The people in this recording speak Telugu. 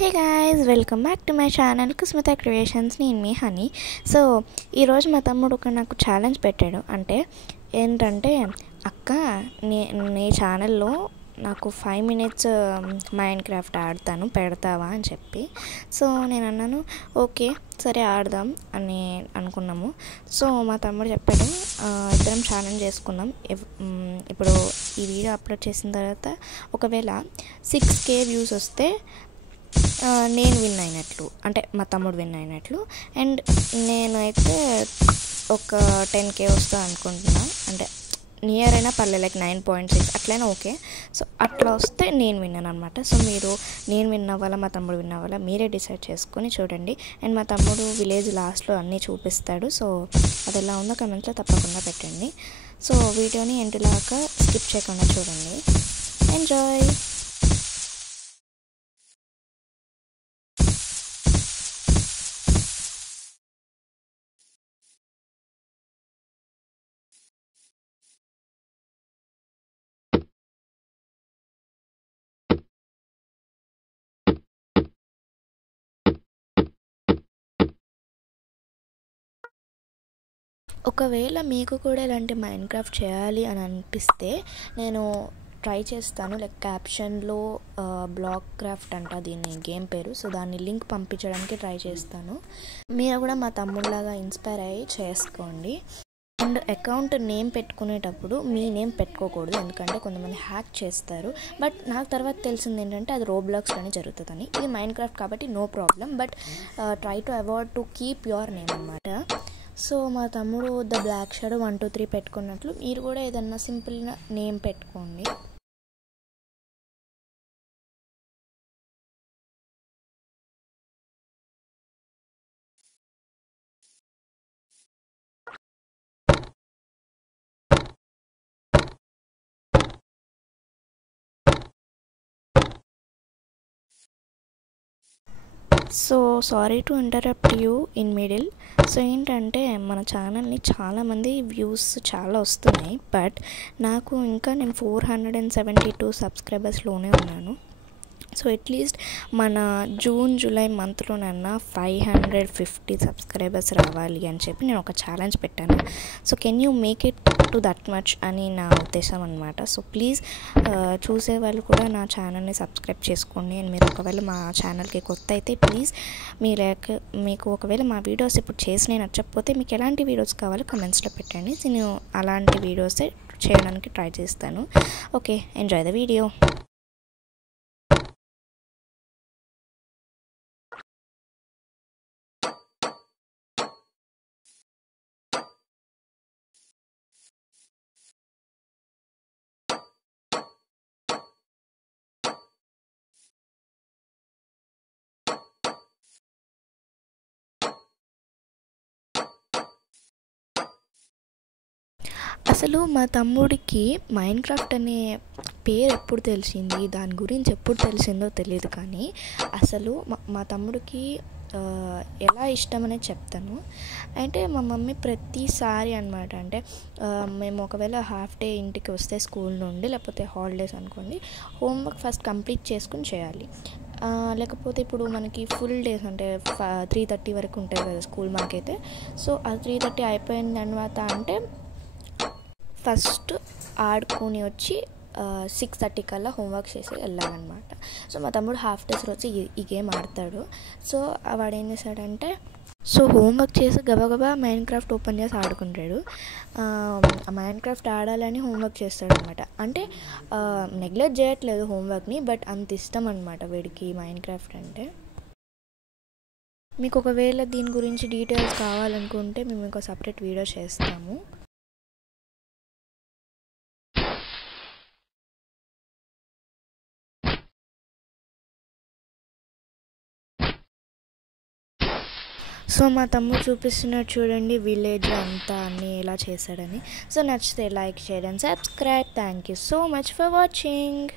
Hey guys, welcome back to my channel Kusmitha creations. నేను మీ హనీ. సో ఈరోజు మా తమ్ముడు నాకు ఛాలెంజ్ పెట్టాడు. ఏంటంటే అక్క, నీ ఛానల్లో నాకు 5 minutes మైండ్ క్రాఫ్ట్ ఆడతాను, పెడతావా అని చెప్పి. సో నేను అన్నాను ఓకే సరే ఆడదాం అని అనుకున్నాము. సో మా తమ్ముడు చెప్పాడు, ఇద్దరం ఛాలెంజ్ చేసుకున్నాం. ఇప్పుడు ఈ వీడియో అప్లోడ్ చేసిన తర్వాత ఒకవేళ 6K వ్యూస్ వస్తే నేను విన్ అయినట్లు, అంటే మా తమ్ముడు విన్ అయినట్లు. అండ్ నేనైతే ఒక 10K వస్తా అనుకుంటున్నా, అంటే నియర్ అయినా పర్లేదు, లైక్ 9.6 అట్లయినా ఓకే. సో అట్లా వస్తే నేను విన్నాను అనమాట. సో మీరు నేను విన్ అవ్వాలా, మా తమ్ముడు విన్ అవ్వాలా, మీరే డిసైడ్ చేసుకొని చూడండి. అండ్ మా తమ్ముడు విలేజ్ లాస్ట్లో అన్నీ చూపిస్తాడు. సో అది ఎలా ఉందో కమెంట్లో తప్పకుండా పెట్టండి. సో వీడియోని ఎండ్లాగా స్కిప్ చేయకుండా చూడండి. ఎంజాయ్. ఒకవేళ మీకు కూడా ఇలాంటి మైండ్ క్రాఫ్ట్ చేయాలి అని అనిపిస్తే నేను ట్రై చేస్తాను. లైక్ క్యాప్షన్లో బ్లాక్ క్రాఫ్ట్ అంట దీన్ని గేమ్ పేరు. సో దాన్ని లింక్ పంపించడానికి ట్రై చేస్తాను. మీరు కూడా మా తమ్ముళ్ళలాగా ఇన్స్పైర్ అయ్యి చేసుకోండి. అండ్ అకౌంట్ నేమ్ పెట్టుకునేటప్పుడు మీ నేమ్ పెట్టుకోకూడదు, ఎందుకంటే కొంతమంది హ్యాక్ చేస్తారు. బట్ నాకు తర్వాత తెలిసింది ఏంటంటే అది రోబ్లాక్స్లోనే జరుగుతుందని. ఇది మైండ్ క్రాఫ్ట్ కాబట్టి no problem, but try to avoid to keep your name అన్నమాట. సో మా తమ్ముడు ద బ్లాక్ షాడో 1 2 3 పెట్టుకున్నట్లు మీరు కూడా ఏదన్నా సింపుల్ నేమ్ పెట్టుకోండి. So sorry to interrupt you in middle. So ఏంటంటే మన ఛానల్ని చాలామంది వ్యూస్ చాలా వస్తున్నాయి, బట్ నేను 472 సబ్స్క్రైబర్స్లోనే ఉన్నాను. సో అట్లీస్ట్ మన జూన్ జూలై మంత్లోనన్నా 550 సబ్స్క్రైబర్స్ రావాలి అని చెప్పి నేను ఒక ఛాలెంజ్ పెట్టాను. So can you make it to that much అని నా ఉద్దేశం అనమాట. సో ప్లీజ్ చూసే వాళ్ళు కూడా నా ఛానల్ని సబ్స్క్రైబ్ చేసుకోండి. అండ్ మీరు ఒకవేళ మా ఛానల్కి కొత్త అయితే ప్లీజ్ మీకు ఒకవేళ మా వీడియోస్ ఇప్పుడు చేసి నచ్చకపోతే మీకు ఎలాంటి వీడియోస్ కావాలో కమెంట్స్లో పెట్టండి. నేను అలాంటి వీడియోసే చేయడానికి ట్రై చేస్తాను. Okay, enjoy the video. అసలు మా తమ్ముడికి మైండ్ క్రాఫ్ట్ అనే పేరు ఎప్పుడు తెలిసింది, దాని గురించి ఎప్పుడు తెలిసిందో తెలియదు. కానీ అసలు మా తమ్ముడికి ఎలా ఇష్టం అనేది చెప్తాను. అంటే మా మమ్మీ ప్రతిసారి అనమాట, అంటే మేము ఒకవేళ హాఫ్ డే ఇంటికి వస్తే స్కూల్ నుండి, లేకపోతే హాలిడేస్ అనుకోండి, హోంవర్క్ ఫస్ట్ కంప్లీట్ చేసుకుని చేయాలి. లేకపోతే ఇప్పుడు మనకి ఫుల్ డేస్ అంటే 3:30 వరకు ఉంటుంది కదా స్కూల్ మాకైతే. సో ఆ 3:30 అయిపోయిన తర్వాత అంటే ఫస్ట్ ఆడుకొని వచ్చి 6:30 కల్లా హోంవర్క్ చేసి వెళ్ళాలన్నమాట. సో మా తమ్ముడు హాఫ్ డేస్ వచ్చి ఈ గేమ్ ఆడతాడు. సో వాడు ఏం చేశాడంటే, సో హోంవర్క్ చేసి గబగబా మైండ్ క్రాఫ్ట్ ఓపెన్ చేసి ఆడుకుంటాడు. ఆ మైండ్ క్రాఫ్ట్ ఆడాలని హోంవర్క్ చేస్తాడు అనమాట. అంటే నెగ్లెక్ట్ చేయట్లేదు హోంవర్క్ని, బట్ అంత ఇష్టం అనమాట వీడికి మైండ్ క్రాఫ్ట్ అంటే. మీకు ఒకవేళ దీని గురించి డీటెయిల్స్ కావాలనుకుంటే మేము ఒక సపరేట్ వీడియో చేస్తాము. సో మా తమ్ముడు చూపిస్తున్నట్టు చూడండి, విలేజ్ అంతా అన్నీ ఎలా చేశాడని. సో నచ్చితే like, share and subscribe. Thank you so much for watching.